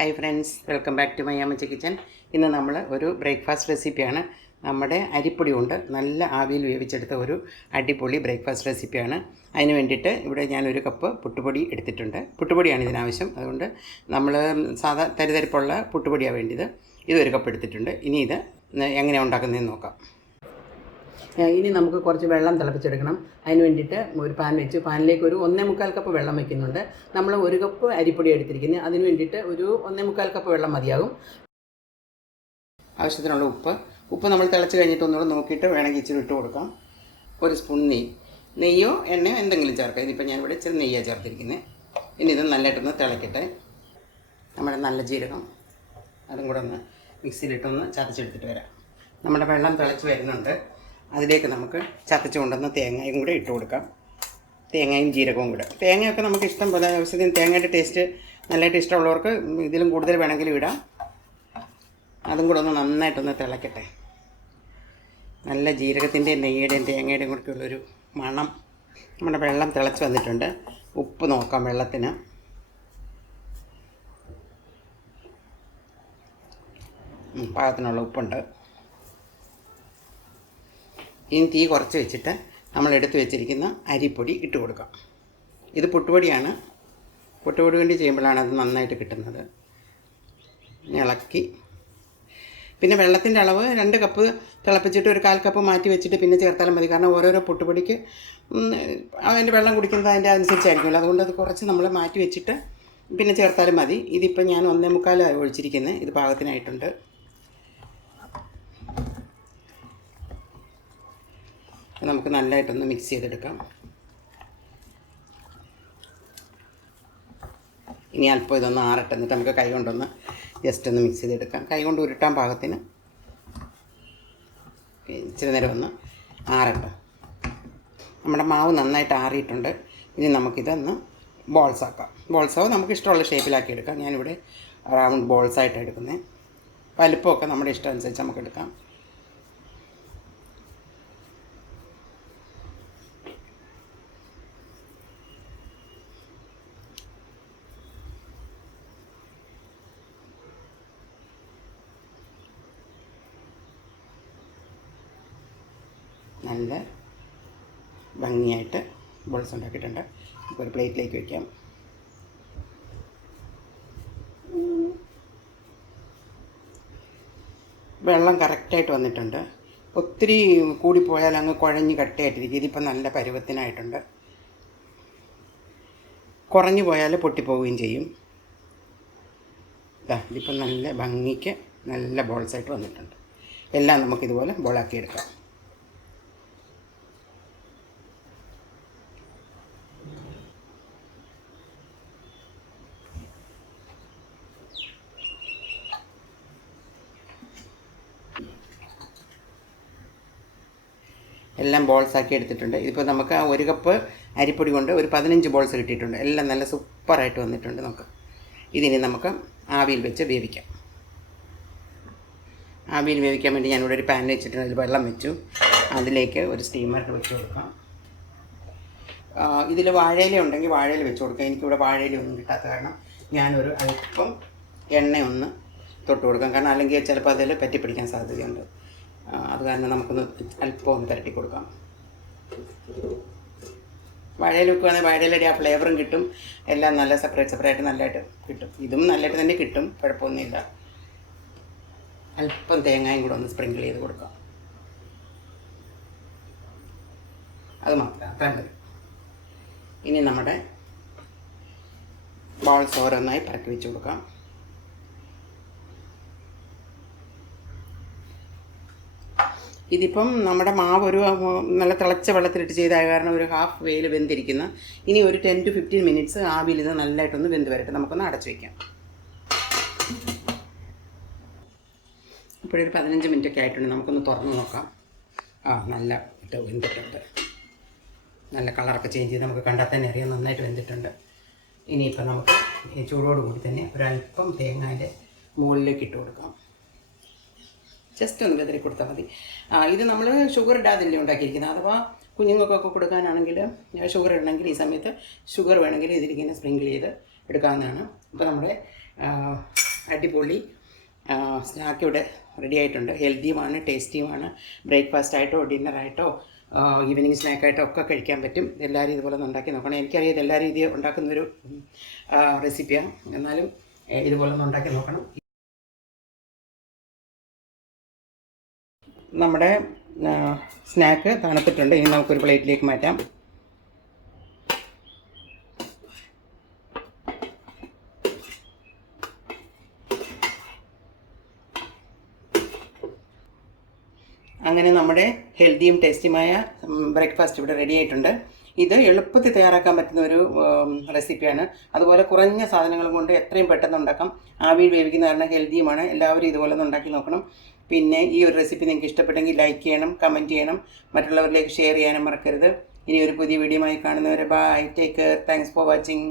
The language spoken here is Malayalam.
Hi friends welcome back to my Ammacha kitchen ഇന്ന് നമ്മൾ ഒരു ബ്രേക്ക്ഫാസ്റ്റ് റെസിപ്പിയാണ് നമ്മുടെ അരിപ്പൊടി കൊണ്ട് നല്ല ആവിയിൽ വേവിച്ചെടുത്ത ഒരു അടിപൊളി ബ്രേക്ക്ഫാസ്റ്റ് റെസിപ്പിയാണ് അതിന് വേണ്ടിയിട്ട് ഇവിടെ ഞാൻ ഒരു കപ്പ് പുട്ടുപൊടി എടുത്തിട്ടുണ്ട്. പുട്ടുപൊടിയാണ് ഇതിനാവശ്യം. അതുകൊണ്ട് നമ്മൾ സാധാ തരിതരിപ്പുള്ള പുട്ടുപൊടിയാണ് വേണ്ടിയത്. ഇതൊരു കപ്പ് എടുത്തിട്ടുണ്ട്. ഇനി ഇത് എങ്ങനെയാണ് ഉണ്ടാക്കുന്നതെന്ന് നോക്കാം. ഇനി നമുക്ക് കുറച്ച് വെള്ളം തിളപ്പിച്ചെടുക്കണം. അതിന് വേണ്ടിയിട്ട് ഒരു പാൻ വെച്ച് പാനിലേക്ക് ഒരു ഒന്നേ മുക്കാൽ കപ്പ് വെള്ളം വയ്ക്കുന്നുണ്ട് നമ്മൾ ഒരു കപ്പ് അരിപ്പൊടി എടുത്തിരിക്കുന്നത് അതിന് വേണ്ടിയിട്ട് ഒരു ഒന്നേ മുക്കാൽ കപ്പ് വെള്ളം മതിയാകും. ആവശ്യത്തിനുള്ള ഉപ്പ്. ഉപ്പ് നമ്മൾ തിളച്ച് കഴിഞ്ഞിട്ട് ഒന്നുകൂടെ നോക്കിയിട്ട് വേണമെങ്കിൽ ഇച്ചിരി ഇട്ട് കൊടുക്കാം. ഒരു സ്പൂൺ നെയ്യ് നെയ്യോ എണ്ണയോ എന്തെങ്കിലും ചേർക്കാം. ഇതിപ്പോൾ ഞാനിവിടെ ഇച്ചിരി നെയ്യാണ് ചേർത്തിരിക്കുന്നത് ഇനി ഇത് നല്ലതായിട്ടൊന്ന് തിളക്കട്ടെ. നമ്മുടെ നല്ല ജീരകം. അതും കൂടെ ഒന്ന് മിക്സിയിലിട്ടൊന്ന് ചതച്ചെടുത്തിട്ട് വരാം. നമ്മുടെ വെള്ളം തിളച്ച് വരുന്നുണ്ട്. അതിലേക്ക് നമുക്ക് ചതച്ച് കൊണ്ടുവന്ന തേങ്ങയും കൂടെ ഇട്ട് കൊടുക്കാം. തേങ്ങയും ജീരകവും കൂടെ. തേങ്ങയൊക്കെ നമുക്ക് ഇഷ്ടം പോലെ ആവശ്യത്തിന് തേങ്ങയുടെ ടേസ്റ്റ് നല്ലതായിട്ട് ഇഷ്ടമുള്ളവർക്ക് ഇതിലും കൂടുതൽ വേണമെങ്കിലും ഇടാം. അതും കൂടെ ഒന്ന് നന്നായിട്ടൊന്ന് തിളക്കട്ടെ. നല്ല ജീരകത്തിന്റെയും നെയ്യുടെയും തേങ്ങയുടെയും കൂടെ ഉള്ളൊരു മണം. നമ്മുടെ വെള്ളം തിളച്ച് വന്നിട്ടുണ്ട്. ഉപ്പ് നോക്കാം വെള്ളത്തിന്. പാകത്തിനുള്ള ഉപ്പുണ്ട്. ഇനി തീ കുറച്ച് വെച്ചിട്ട് നമ്മൾ എടുത്തു വെച്ചിരിക്കുന്ന അരിപ്പൊടി ഇട്ട് കൊടുക്കാം. ഇത് പുട്ടുപൊടിയാണ്. പുട്ടുപൊടി വേണ്ടി ചെയ്യുമ്പോഴാണ് അത് നന്നായിട്ട് കിട്ടുന്നത്. ഇളക്കി. പിന്നെ വെള്ളത്തിന്റെ അളവ് രണ്ട് കപ്പ് തിളപ്പിച്ചിട്ട് ഒരു കാൽ കപ്പ് മാറ്റി വെച്ചിട്ട് പിന്നെ ചേർത്താലും മതി. കാരണം ഓരോരോ പുട്ടുപൊടിക്ക് അതിന്റെ വെള്ളം കുടിക്കുന്നത് അതിന്റെ അനുസരിച്ചായിരിക്കുമല്ലോ. അതുകൊണ്ട് അത് കുറച്ച് നമ്മൾ മാറ്റി വെച്ചിട്ട് പിന്നെ ചേർത്താലും മതി. ഇതിപ്പോൾ ഞാൻ ഒന്നേ മുക്കാലായി ഒഴിച്ചിരിക്കുന്നത് ഇത് പാകത്തിനായിട്ടുണ്ട്. നമുക്ക് നല്ലതായിട്ടൊന്ന് മിക്സ് ചെയ്തെടുക്കാം. ഇനി അല്പം ഇതൊന്ന് ആറട്ടെ. എന്നിട്ട് നമുക്ക് കൈ കൊണ്ടൊന്ന് ജസ്റ്റ് ഒന്ന് മിക്സ് ചെയ്തെടുക്കാം. കൈ കൊണ്ട് ഉരുട്ടാൻ പാകത്തിന് ഇച്ചിരി നേരം ഒന്ന് ആറട്ടെ. നമ്മുടെ മാവ് നന്നായിട്ട് ആറിയിട്ടുണ്ട്. ഇനി നമുക്കിതൊന്ന് ബോൾസ് ആവും. നമുക്ക് ഇഷ്ടമുള്ള ഷേപ്പിലാക്കി എടുക്കാം. ഞാനിവിടെ റൗണ്ട് ബോൾസ് ആയിട്ട് എടുക്കുന്നത്. വലുപ്പമൊക്കെ നമ്മുടെ ഇഷ്ടം അനുസരിച്ച് നമുക്ക് എടുക്കാം. നല്ല ഭംഗിയായിട്ട് ബോൾസ് ഉണ്ടാക്കിയിട്ടുണ്ട്. ഇപ്പോൾ ഒരു പ്ലേറ്റിലേക്ക് വയ്ക്കാം വെള്ളം കറക്റ്റായിട്ട് വന്നിട്ടുണ്ട്. ഒത്തിരി കൂടിപ്പോയാൽ അങ്ങ് കുഴഞ്ഞ് കട്ടയായിട്ടിരിക്കും. ഇതിപ്പോൾ നല്ല പരുവത്തിനായിട്ടുണ്ട്. കുറഞ്ഞു പോയാൽ പൊട്ടിപ്പോവുകയും ചെയ്യും. ദാ ഇതിപ്പോൾ നല്ല ഭംഗിക്ക് നല്ല ബോൾസായിട്ട് വന്നിട്ടുണ്ട്. എല്ലാം നമുക്കിതുപോലെ ബോളാക്കി എടുക്കാം എല്ലാം ബോൾസ് ആക്കി എടുത്തിട്ടുണ്ട്. ഇതിപ്പോൾ നമുക്ക് ആ ഒരു കപ്പ് അരിപ്പൊടി കൊണ്ട് ഒരു പതിനഞ്ച് ബോൾസ് കിട്ടിയിട്ടുണ്ട് എല്ലാം നല്ല സൂപ്പറായിട്ട് വന്നിട്ടുണ്ട് നമുക്ക്. ഇതിനി നമുക്ക് ആവിയിൽ വെച്ച് വേവിക്കാം. ആവിയിൽ വേവിക്കാൻ വേണ്ടി ഞാനിവിടെ ഒരു പാൻ വെച്ചിട്ടുണ്ട്. അതിൽ വെള്ളം വെച്ചു. അതിലേക്ക് ഒരു സ്റ്റീമർ വെച്ച് കൊടുക്കാം. ഇതിൽ വാഴയില ഉണ്ടെങ്കിൽ വാഴയില വെച്ച് കൊടുക്കാം. എനിക്കിവിടെ വാഴയില ഒന്നും കിട്ടാത്ത കാരണം ഞാനൊരു അല്പം എണ്ണ ഒന്ന് തൊട്ട് കൊടുക്കാം. കാരണം അല്ലെങ്കിൽ ചിലപ്പോൾ അതിൽ പറ്റിപ്പിടിക്കാൻ സാധ്യതയുണ്ട്. അത് കാരണം നമുക്കൊന്ന് അല്പം ഒന്ന് പുരട്ടി കൊടുക്കാം. വാഴയിൽ വെക്കുകയാണെങ്കിൽ വാഴയിലൊരു ആ ഫ്ലേവറും കിട്ടും. എല്ലാം നല്ല സെപ്പറേറ്റ് സെപ്പറേറ്റ് നല്ലതായിട്ട് കിട്ടും. ഇതും നല്ലതായിട്ട് തന്നെ കിട്ടും. കുഴപ്പമൊന്നുമില്ല. അല്പം തേങ്ങയും കൂടെ ഒന്ന് സ്പ്രിങ്കിൾ ചെയ്ത് കൊടുക്കാം. അത് മാത്രം. അത്രയും മതി. ഇനി നമ്മുടെ ബോൾസ് ഓരോന്നായി പറക്കി വെച്ച് കൊടുക്കാം. ഇതിപ്പം നമ്മുടെ മാവ് ഒരു നല്ല തിളച്ച വെള്ളത്തിലിട്ട് ചെയ്തായ കാരണം ഒരു ഹാഫ് വേയിൽ വെന്തിരിക്കുന്നു. ഇനി ഒരു ടെൻ ടു ഫിഫ്റ്റീൻ മിനിറ്റ്സ് ആവിയിൽ ഇത് നല്ലതായിട്ടൊന്ന് വെന്ത് വരട്ടെ. നമുക്കൊന്ന് അടച്ചു വയ്ക്കാം ഇപ്പോഴൊരു പതിനഞ്ച് മിനിറ്റ് ഒക്കെ ആയിട്ടുണ്ട്. നമുക്കൊന്ന് തുറന്ന് നോക്കാം. ആ നല്ല ഇട്ട് വെന്തിട്ടുണ്ട്. നല്ല കളറൊക്കെ ചേഞ്ച് ചെയ്ത് നമുക്ക് കണ്ടാൽ തന്നെ അറിയാം. നന്നായിട്ട് വെന്തിട്ടുണ്ട്. ഇനിയിപ്പോൾ നമുക്ക് ചൂടോടുകൂടി ചൂടോട് കൂടി തന്നെ ഒരല്പം തേങ്ങാന്റെ മുകളിലേക്ക് ഇട്ട് കൊടുക്കാം. ജസ്റ്റ് ഒന്ന് വിതറി കൊടുത്താൽ മതി. ഇത് നമ്മൾ ഷുഗർ ഇടാതില്ലേ ഉണ്ടാക്കിയിരിക്കുന്നത്? അഥവാ കുഞ്ഞുങ്ങൾക്കൊക്കെ കൊടുക്കാനാണെങ്കിൽ ഷുഗർ ഇടണമെങ്കിൽ ഈ സമയത്ത് ഷുഗർ വേണമെങ്കിൽ ഇതിലിങ്ങനെ സ്പ്രിങ്കിൾ ചെയ്ത് എടുക്കാവുന്നതാണ്. അപ്പോൾ നമ്മുടെ അടിപൊളി സ്നാക്ക് ഇവിടെ റെഡി ആയിട്ടുണ്ട്. ഹെൽത്തിയുമാണ് ടേസ്റ്റിയുമാണ് ബ്രേക്ക്ഫാസ്റ്റ് ആയിട്ടോ ഡിന്നറായിട്ടോ ഈവനിങ് സ്നാക്കായിട്ടോ ഒക്കെ കഴിക്കാൻ പറ്റും. എല്ലാവരും ഇതുപോലെ ഒന്ന് ഉണ്ടാക്കി നോക്കണം. എനിക്കറിയാം ഇത് എല്ലാവരും ഇത് ഉണ്ടാക്കുന്നൊരു റെസിപ്പിയാണ് എന്നാലും ഇതുപോലെ ഒന്ന് ഉണ്ടാക്കി നോക്കണം. നമ്മുടെ സ്നാക്ക് തണുത്തിട്ടുണ്ട് ഇനി നമുക്കൊരു പ്ലേറ്റിലേക്ക് മാറ്റാം. അങ്ങനെ നമ്മുടെ ഹെൽത്തിയും ടേസ്റ്റിയുമായ ബ്രേക്ക്ഫാസ്റ്റ് ഇവിടെ റെഡി ആയിട്ടുണ്ട്. ഇത് എളുപ്പത്തിൽ തയ്യാറാക്കാൻ പറ്റുന്ന ഒരു റെസിപ്പിയാണ് അതുപോലെ കുറഞ്ഞ സാധനങ്ങൾ കൊണ്ട് എത്രയും പെട്ടെന്ന് ഉണ്ടാക്കാം. ആവിയിൽ വേവിക്കുന്ന കാരണം ഹെൽത്തിയുമാണ്. എല്ലാവരും ഇതുപോലെ ഒന്ന് ഉണ്ടാക്കി നോക്കണം. പിന്നെ ഈ ഒരു റെസിപ്പി നിങ്ങൾക്ക് ഇഷ്ടപ്പെട്ടെങ്കിൽ ലൈക്ക് ചെയ്യണം കമന്റ് ചെയ്യണം. മറ്റുള്ളവരിലേക്ക് ഷെയർ ചെയ്യാനും മറക്കരുത്. ഇനി ഒരു പുതിയ വീഡിയോ ആയി കാണുന്നവരെ bye take care thanks for watching